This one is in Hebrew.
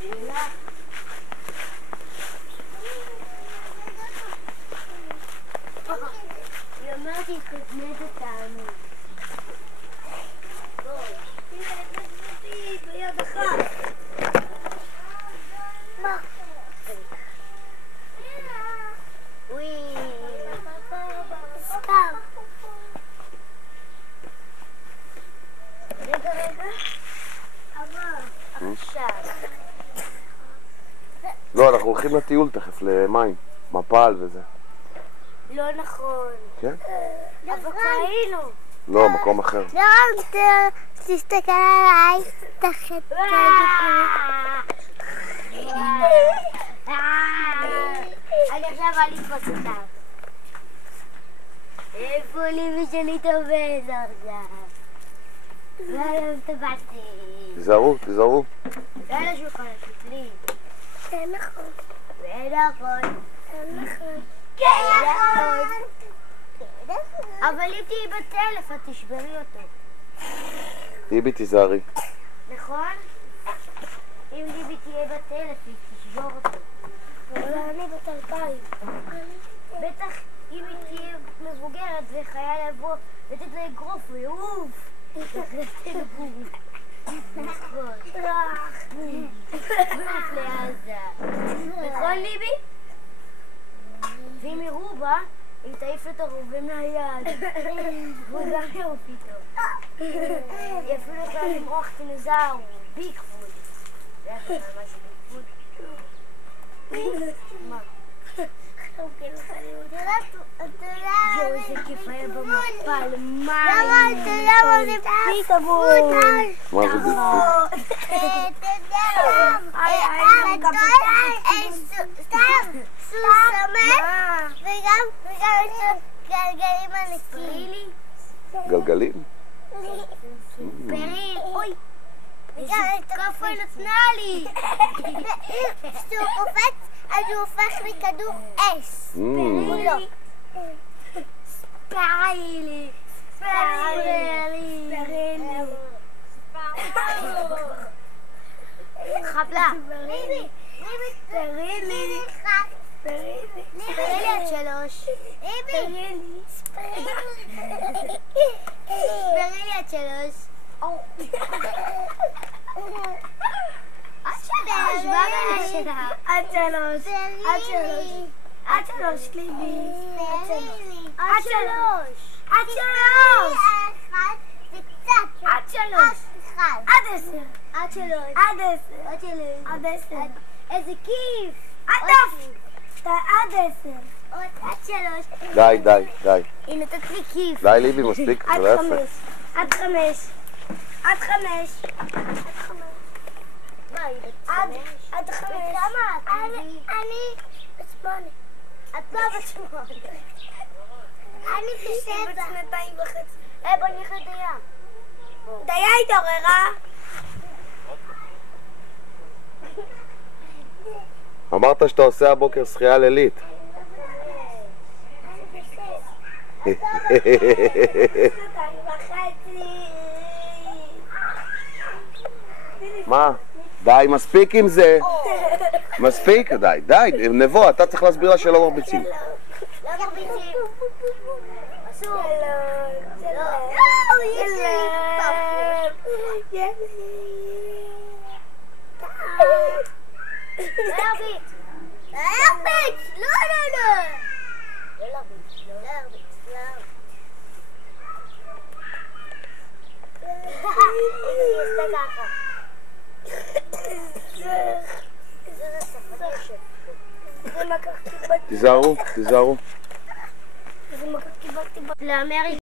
היא אומרת שהיא תקנה אותנו. תקנתי ביד אחת. מה? וואי. סתם. רגע. עכשיו. לא, אנחנו הולכים לטיול תכף, למים, מפל וזה. לא נכון. כן? אבל כבר היינו. לא, מקום אחר. לא, תסתכל עליי, תחת אני עכשיו בא לתפוס אותה. איפה ליבי שלי תופס אותה? לא תפסתי. תיזהרו. לא על השולחן, שלי. כן נכון. כן נכון. אבל אם תהיי בטלפון תשברי אותו. ליבי תיזהרי. נכון? אם ליבי תהיה בטלפון תשבור אותו. אבל אני בת 2000. בטח אם היא תהיה מבוגרת וחייל יבוא לתת לה אגרוף ויעוף. נכון. גוף לעזה. נכון ליבי? ואם יראו בה, היא תעיף את הרובה מהיד. והוא גם יעוף איתו. היא אפילו יכולה למרוח דינוזאור, ביגפוט. זה היה מה זה ביגפוט? מה? יואו, איזה כיף היה במפל, מה? אתה יודע מה זה ביגפוט? מה זה ביגפוט? סוס סמך וגם גלגלים ענקיים. גלגלים? פריל, אוי! איזה כף היא נתנה לי! כשהוא קופץ אז הוא הופך לכדור אש. פרילי! פרילי! חבלה! פרילי פרילי עד 3. פרילי עד 3. עד 3, מה הבעיה שלה? עד 3 ליבי. עד 3. עד 10. עד 3. עד 10. איזה כיף! עד 10. עד 3. די. היא נתת לי כיף. די ליבי, מספיק, זה לא יפה. עד 5. עד 5. מה, היא בת 5? עד 5. וכמה את? אני בת 8. את לא בת 8. אני בת 2.5. בוא נלך לדיה. דיה התעוררה. אמרת שאתה עושה הבוקר שחייה לילית. מה? די, מספיק עם זה. מספיק? די. נבוא, אתה צריך להסביר לה שלא מרביצים. לא מרביצים. אסור. תיזהרו. איזה מכה קיבלתי. לאמריקה.